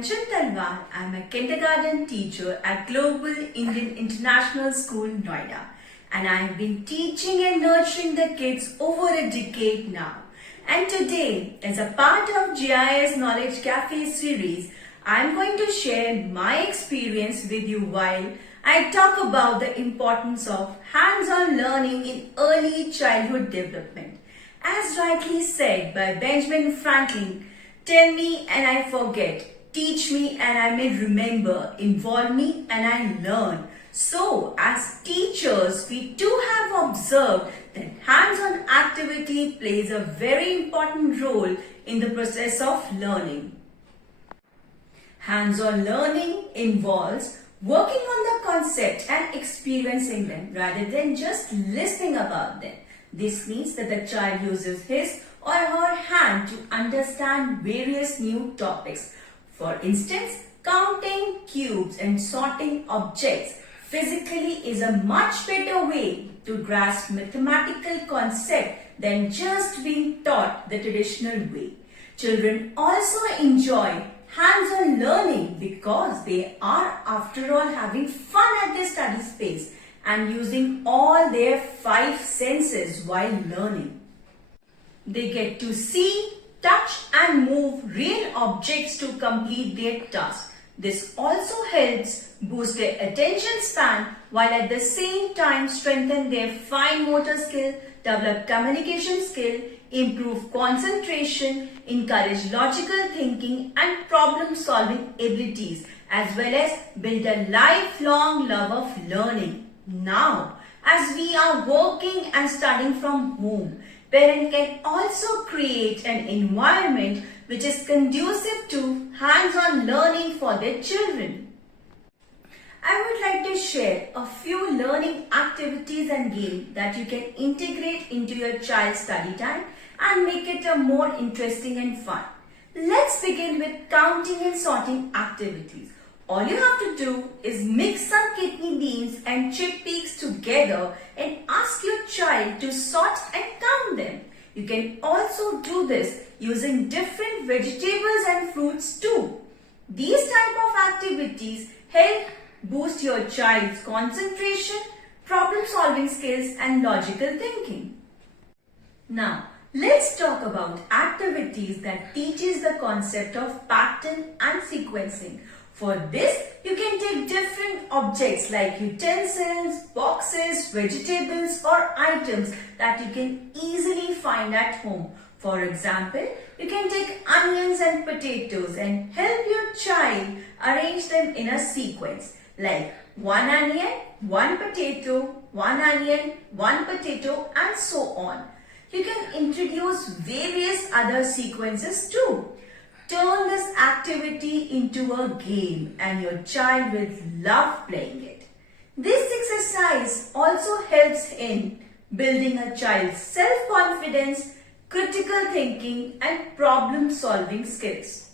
Kanchan Talwar. I am a kindergarten teacher at Global Indian International School, Noida. And I have been teaching and nurturing the kids over a decade now. And today, as a part of GIIS Knowledge Cafe series, I am going to share my experience with you while I talk about the importance of hands-on learning in early childhood development. As rightly said by Benjamin Franklin, tell me and I forget, teach me and I may remember, involve me and I learn. So, as teachers, we too have observed that hands-on activity plays a very important role in the process of learning. Hands-on learning involves working on the concept and experiencing them rather than just listening about them. This means that the child uses his or her hand to understand various new topics. For instance, counting cubes and sorting objects physically is a much better way to grasp mathematical concept than just being taught the traditional way. Children also enjoy hands-on learning because they are, after all, having fun at their study space and using all their 5 senses while learning. They get to see, touch and move real objects to complete their task. This also helps boost their attention span while at the same time strengthen their fine motor skill, develop communication skill, improve concentration, encourage logical thinking and problem solving abilities, as well as build a lifelong love of learning. Now, as we are working and studying from home, parents can also create an environment which is conducive to hands-on learning for their children. I would like to share a few learning activities and games that you can integrate into your child's study time and make it a more interesting and fun. Let's begin with counting and sorting activities. All you have to do is mix some kidney beans and chickpeas together and ask your child to sort and count them. You can also do this using different vegetables and fruits too. These type of activities help boost your child's concentration, problem solving skills and logical thinking. Now, let's talk about activities that teaches the concept of pattern and sequencing. For this, you can take different objects like utensils, boxes, vegetables or items that you can easily find at home. For example, you can take onions and potatoes and help your child arrange them in a sequence like 1 onion, 1 potato, 1 onion, 1 potato and so on. You can introduce various other sequences too. Turn this activity into a game and your child will love playing it. This exercise also helps in building a child's self-confidence, critical thinking and problem-solving skills.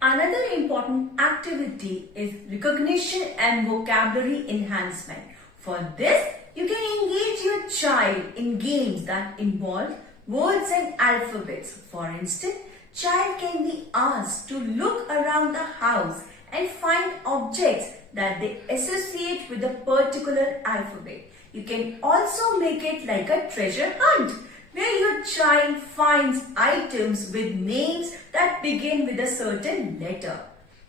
Another important activity is recognition and vocabulary enhancement. For this, you can engage your child in games that involve words and alphabets. For instance, child can be asked to look around the house and find objects that they associate with a particular alphabet. You can also make it like a treasure hunt, where your child finds items with names that begin with a certain letter.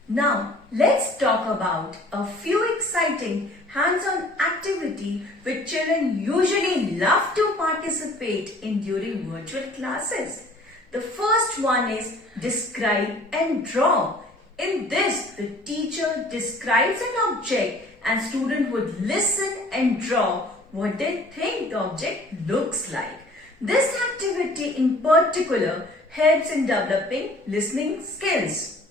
Now, let's talk about a few exciting hands-on activities which children usually love to participate in during virtual classes. The first one is describe and draw. In this, the teacher describes an object and student would listen and draw what they think the object looks like. This activity in particular helps in developing listening skills.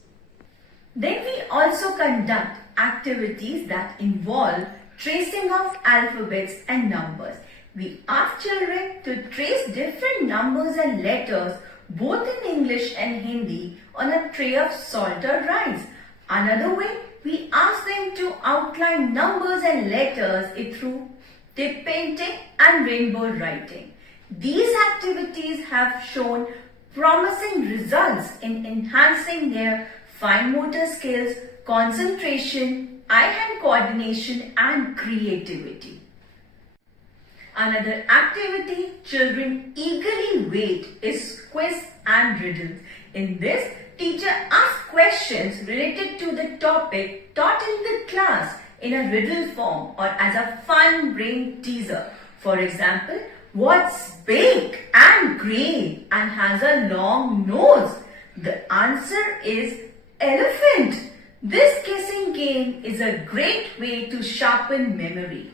Then we also conduct activities that involve tracing of alphabets and numbers. We ask children to trace different numbers and letters both in English and Hindi on a tray of salted rice. Another way, we ask them to outline numbers and letters through tip painting and rainbow writing. These activities have shown promising results in enhancing their fine motor skills, concentration, eye-hand coordination and creativity. Another activity children eagerly wait is quiz and riddles. In this, teacher asks questions related to the topic taught in the class in a riddle form or as a fun brain teaser. For example, what's big and grey and has a long nose? The answer is elephant. This guessing game is a great way to sharpen memory.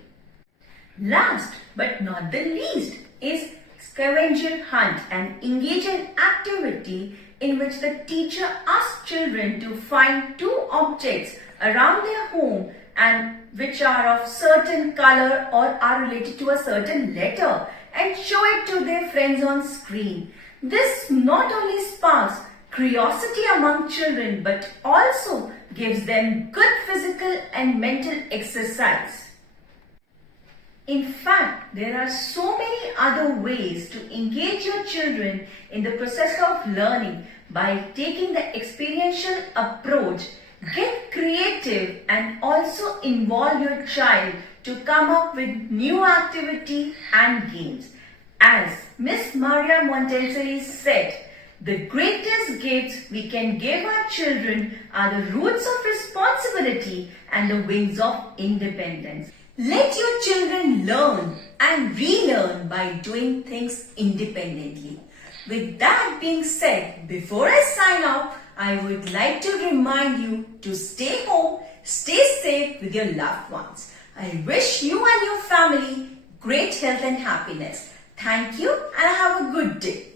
Last but not the least is Scavenger Hunt, an engaging activity in which the teacher asks children to find two objects around their home and which are of certain color or are related to a certain letter and show it to their friends on screen. This not only sparks curiosity among children but also gives them good physical and mental exercise. In fact, there are so many other ways to engage your children in the process of learning by taking the experiential approach. Get creative and also involve your child to come up with new activity and games. As Miss Maria Montessori said, the greatest gifts we can give our children are the roots of responsibility and the wings of independence. Let your children learn and relearn by doing things independently. With that being said, before I sign off, I would like to remind you to stay home, stay safe with your loved ones. I wish you and your family great health and happiness. Thank you and have a good day.